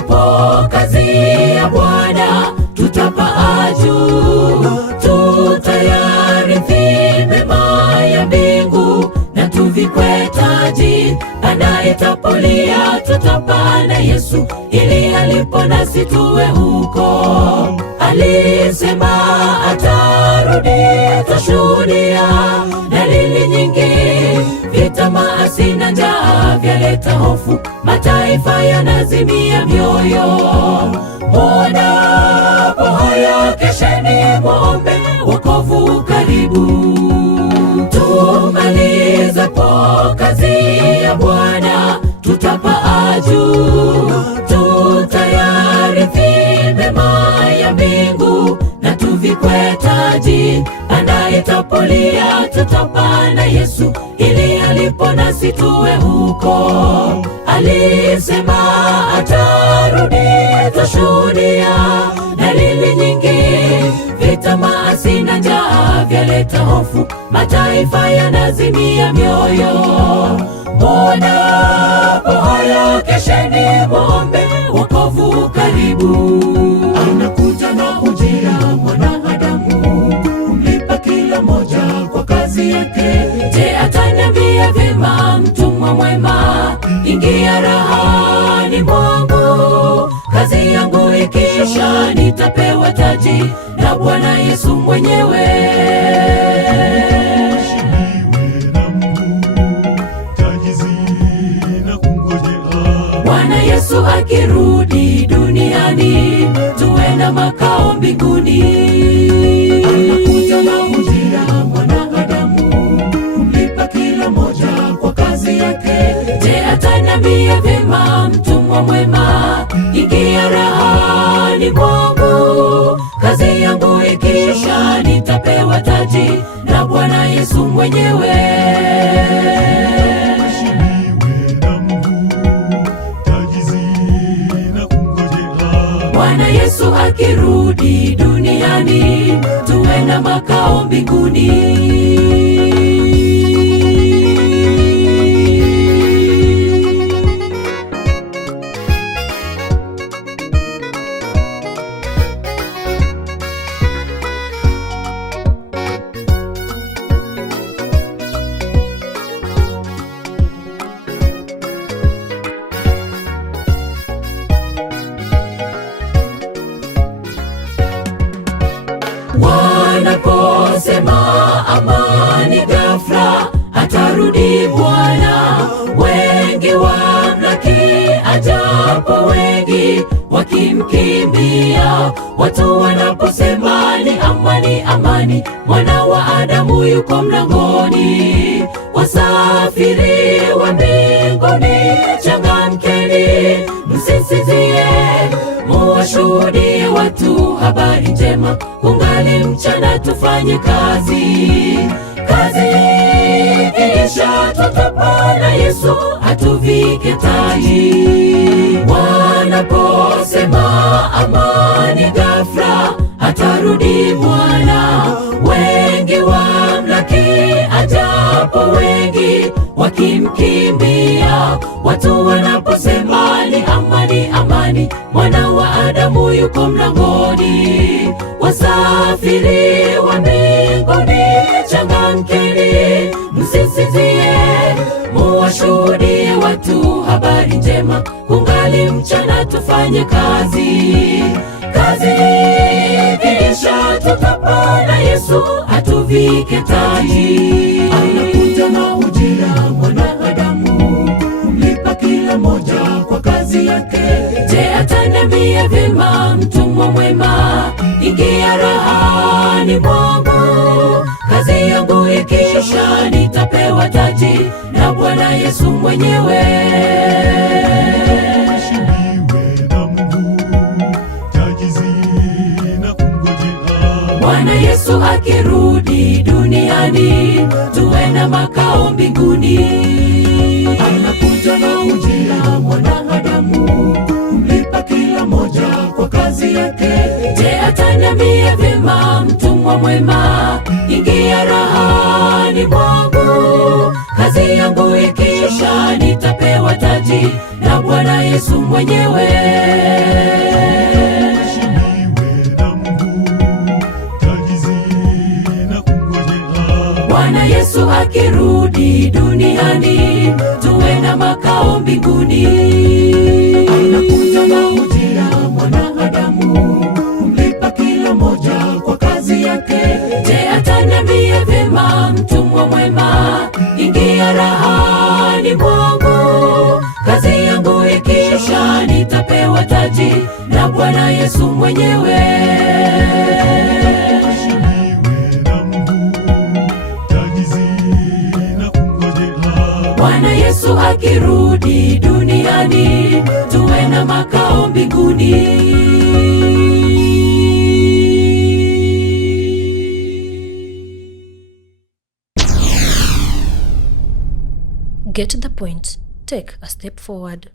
Tufanyapo kazi ya Bwana tutapaa juu, tutayarithi mema ya mbingu na tuvikwe taji. Panda itapolia tutapaa na Yesu, ili alipo nasi tuwe huko. Alisema atarudi, tutashuhudia dalili nyingi. Vita, maasi na njaa vyaleta hofu, mataifa yanazimia mioyo. Muonapo haya, kesheni muombe, wokovu karibu. Tumalizapo kazi ya Bwana tutapaa juu, tutayarithi mema ya mbingu na tuvikwe taji. Panda itapolia tutapaa na Yesu, ili alipo nasi tuwe huko. Alisema atarudi, tutashuhudia dalili nyingi. Vita, maasi na njaa vyaleta hofu, mataifa yanazimia mioyo. Muonapo haya, kesheni muombe, wokovu karibu. Anakuja na ujira mwanadamu, kumlipa kila moja kwa kazi yake. Je, ataniambia vyema, mtumwa mwema, ingia rahani mwangu. Kazi yangu ikiisha, nitapewa taji na Bwana Yesu mwenyewe. Bwana Yesu akirudi duniani, tuwe na makao mbinguni. Anakuja na ujira mwanadamu, kumlipa kila moja kwa kazi yake. Je, ataniambia vyema, mtumwa mwema, ingia rahani mwangu. Kazi yangu ikiisha, nitapewa taji na Bwana Yesu mwenyewe. Bwana Yesu akirudi duniani, tuwe na makao mbinguni. Wanaposema amani ghafla, atarudi Bwana, wengi wamlaki, ajapo wengi wakimkimbia. Watu wanaposema ni amani, amani, Mwana wa Adamu yuko mlangoni. Wasafiri wa mbinguni, changamkeni, msisizie, muwashuhudie watu habari njema. Kungali mchana, tufanye kazi. Kazi ikiisha, tutapaa na Yesu, atuvike taji. Wanaposema amani ghafla, atarudi Bwana, wengi wamlaki, ajapo wengi wakimkimbia. Watu wanaposema ni amani, amani, Mwana wa Adamu yuko mlangoni. Wasafiri wa mbinguni, changamkeni, msisizie, muwashuhudie watu habari njema. Kungali mchana, tufanye kazi. Kazi ikiisha, tutapaa na Yesu, atuvike taji. Anakuja na ujira mwanadamu, kumlipa kila moja kwa kazi yake. Je, ataniambia vyema, mtumwa mwema, ingia rahani mwangu. Kazi yangu ikiisha, nitapewa taji na Bwana Yesu mwenyewe. Bwana Yesu akirudi duniani, tuwe na makao mbinguni. Anakuja na ujira mwanadamu, kumlipa kila moja kwa kazi yake. Je, ataniambia vyema, mtumwa mwema, ingia rahani mwangu. Kazi yangu ikiisha, nitapewa taji na Bwana Yesu mwenyewe. Bwana Yesu akirudi duniani, tuwe na makao mbinguni. Anakuja na ujira mwanadamu, kumlipa kila moja kwa kazi yake. Je, ataniambia vyema, mtumwa mwema, ingia rahani mwangu. Kazi yangu ikiisha, nitapewa taji na Bwana Yesu mwenyewe. Bwana Yesu akirudi duniani, tuwe na makao mbinguni. Get the point. Take a step forward.